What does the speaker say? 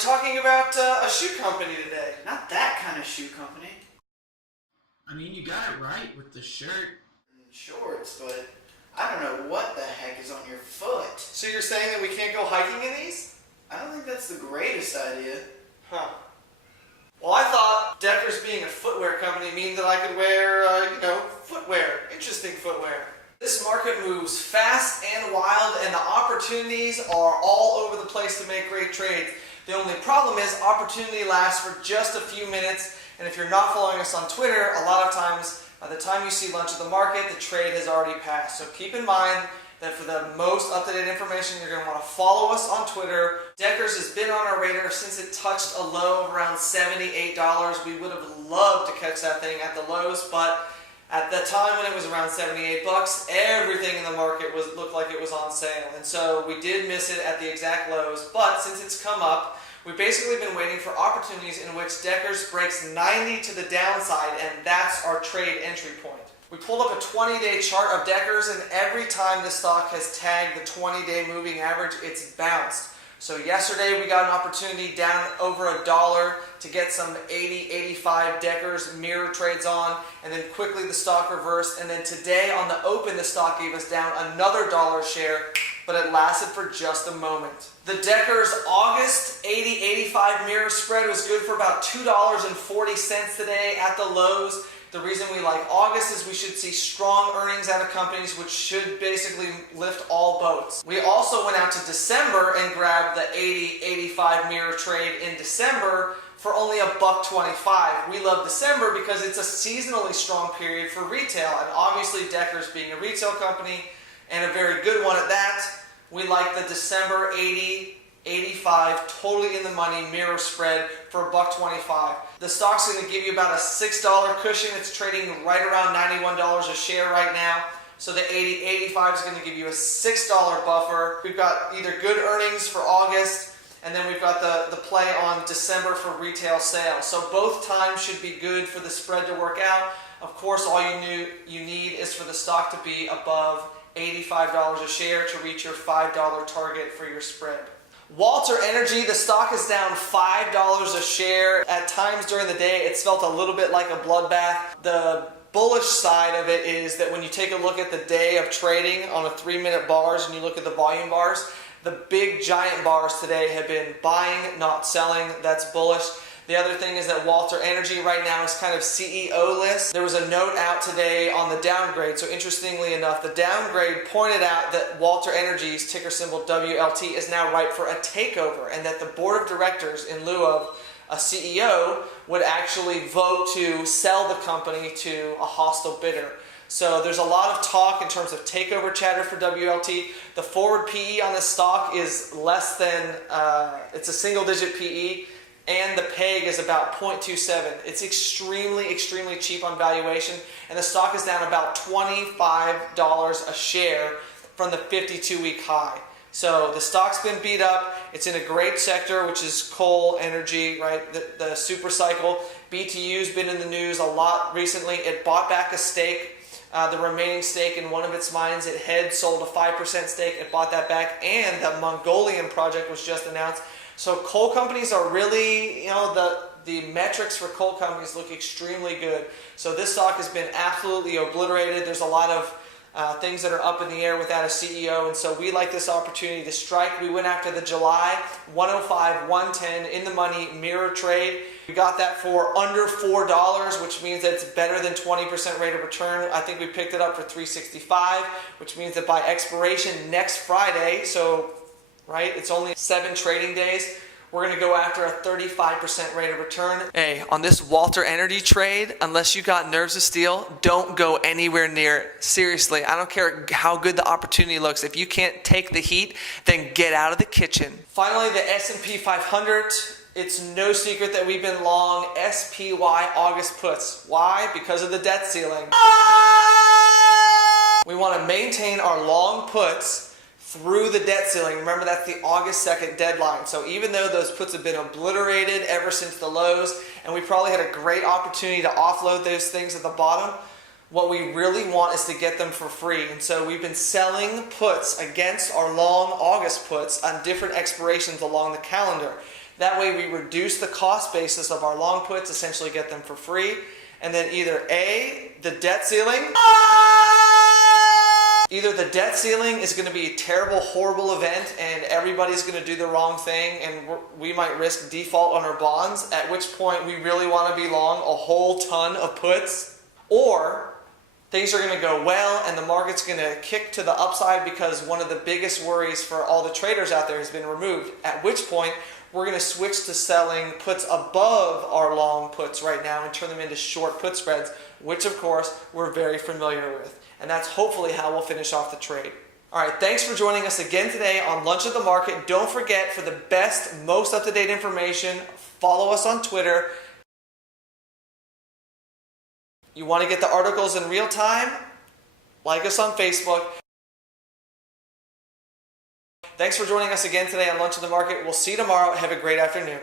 talking about a shoe company today. Not that kind of shoe company. I mean, you got it right with the shirt. And shorts, but I don't know what the heck is on your foot. So you're saying that we can't go hiking in these? I don't think that's the greatest idea. Huh. Well, I thought Deckers being a footwear company means that I could wear, footwear. Interesting footwear. This market moves fast and wild, and the opportunities are all over the place to make great trades. The only problem is opportunity lasts for just a few minutes, and if you're not following us on Twitter, a lot of times by the time you see lunch at the market, the trade has already passed. So keep in mind that for the most up-to-date information, you're going to want to follow us on Twitter. Deckers has been on our radar since it touched a low of around $78. We would have loved to catch that thing at the lows, but at the time when it was around 78 bucks, everything in the market looked like it was on sale. And so we did miss it at the exact lows, but since it's come up, we've basically been waiting for opportunities in which Deckers breaks 90 to the downside, and that's our trade entry point. We pulled up a 20-day chart of Deckers, and every time the stock has tagged the 20-day moving average, it's bounced. So yesterday we got an opportunity down over $1 to get some 80, 85 Deckers mirror trades on, and then quickly the stock reversed, and then today on the open the stock gave us down another $1 share, but it lasted for just a moment. The Deckers August 80-85 mirror spread was good for about $2.40 today at the lows. The reason we like August is we should see strong earnings out of companies, which should basically lift all boats. We also went out to December and grabbed the 80-85 mirror trade in December for only $1.25. We love December because it's a seasonally strong period for retail, and obviously Deckers being a retail company and a very good one at that, we like the December 80-85 totally in the money mirror spread for $1.25. The stock's going to give you about a $6 cushion. It's trading right around $91 a share right now. So the 80-85 is going to give you a $6 buffer. We've got either good earnings for August, and then we've got the play on December for retail sales. So both times should be good for the spread to work out. Of course, all you need is for the stock to be above $85 a share to reach your $5 target for your spread. Walter Energy, the stock is down $5 a share. At times during the day, it's felt a little bit like a bloodbath. The bullish side of it is that when you take a look at the day of trading on a 3-minute bars and you look at the volume bars, the big giant bars today have been buying, not selling. That's bullish. The other thing is that Walter Energy right now is kind of CEO list. There was a note out today on the downgrade. So interestingly enough, the downgrade pointed out that Walter Energy's ticker symbol WLT is now ripe for a takeover, and that the board of directors, in lieu of a CEO, would actually vote to sell the company to a hostile bidder. So there's a lot of talk in terms of takeover chatter for WLT. The forward PE on this stock is less than, it's a single-digit PE. And the PEG is about 0.27. It's extremely, extremely cheap on valuation, and the stock is down about $25 a share from the 52-week high. So the stock's been beat up. It's in a great sector, which is coal, energy, right? The super cycle. BTU's been in the news a lot recently. It bought back a stake, the remaining stake in one of its mines. It had sold a 5% stake. It bought that back, and the Mongolian project was just announced. So coal companies are really, the metrics for coal companies look extremely good. So this stock has been absolutely obliterated. There's a lot of things that are up in the air without a CEO, and so we like this opportunity to strike. We went after the July 105, 110 in the money mirror trade. We got that for under $4, which means that it's better than 20% rate of return. I think we picked it up for $365, which means that by expiration next Friday, right? It's only 7 trading days. We're going to go after a 35% rate of return. Hey, on this Walter Energy trade, unless you got nerves of steel, don't go anywhere near it. Seriously, I don't care how good the opportunity looks. If you can't take the heat, then get out of the kitchen. Finally, the S&P 500. It's no secret that we've been long SPY August puts. Why? Because of the debt ceiling. We want to maintain our long puts through the debt ceiling. Remember, that's the August 2nd deadline. So even though those puts have been obliterated ever since the lows, and we probably had a great opportunity to offload those things at the bottom, what we really want is to get them for free. And so we've been selling puts against our long August puts on different expirations along the calendar. That way we reduce the cost basis of our long puts, essentially get them for free. And then either A, the debt ceiling. Either the debt ceiling is going to be a terrible, horrible event and everybody's going to do the wrong thing and we might risk default on our bonds, at which point we really want to be long a whole ton of puts. Or things are going to go well and the market's going to kick to the upside because one of the biggest worries for all the traders out there has been removed, at which point we're going to switch to selling puts above our long puts right now and turn them into short put spreads, which of course we're very familiar with. And that's hopefully how we'll finish off the trade. All right, thanks for joining us again today on Lunch at the Market. Don't forget, for the best, most up-to-date information, follow us on Twitter. You want to get the articles in real time? Like us on Facebook. Thanks for joining us again today on Lunch at the Market. We'll see you tomorrow. Have a great afternoon.